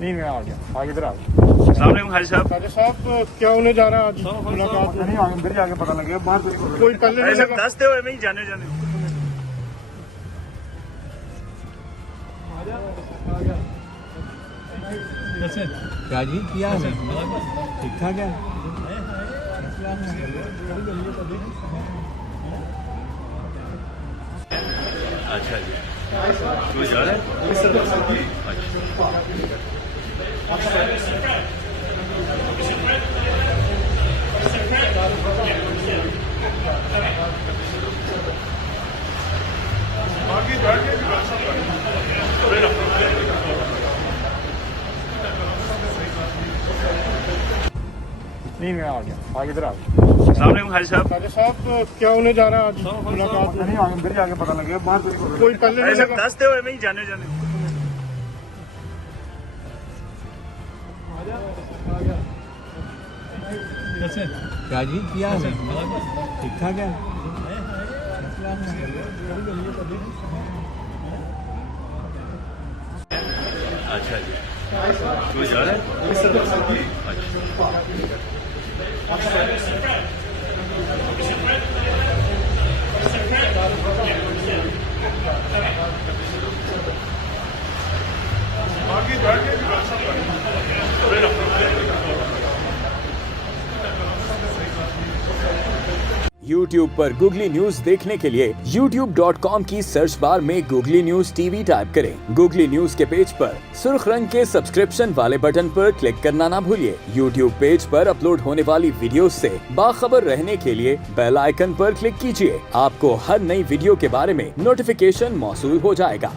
नहीं मैं आ गया आगे इधर आ गया। सलाम हाजी साहब। राजा साहब क्या होने जा रहा है आज मुलाकात? नहीं आगे अंदर जाके पता लगेगा बाहर कोई पहले नहीं लगा। दस हुए मैं जाने जाने क्या जी क्या है ठीक ठाक है। अच्छा जी तू जा रहा है? नहीं मैं आ गया आगे इधर आ गया। सलाम हाजी साहब। राजा साहब क्या होने जा रहा है आज मुलाकात? नहीं आगे अंदर जाके पता लगेगा बाहर कोई पहले नहीं लगा। दस हुए मैं जाने जाने क्या जी क्या है ठीक ठाक है। अच्छा जी तू जा रहा है? YouTube पर गूगली न्यूज देखने के लिए youtube.com की सर्च बार में गूगली न्यूज टीवी टाइप करें। गूगली न्यूज के पेज पर सुर्ख रंग के सब्सक्रिप्शन वाले बटन पर क्लिक करना ना भूलिए। YouTube पेज पर अपलोड होने वाली वीडियो से बाखबर रहने के लिए बेल आइकन पर क्लिक कीजिए। आपको हर नई वीडियो के बारे में नोटिफिकेशन मौसूल हो जाएगा।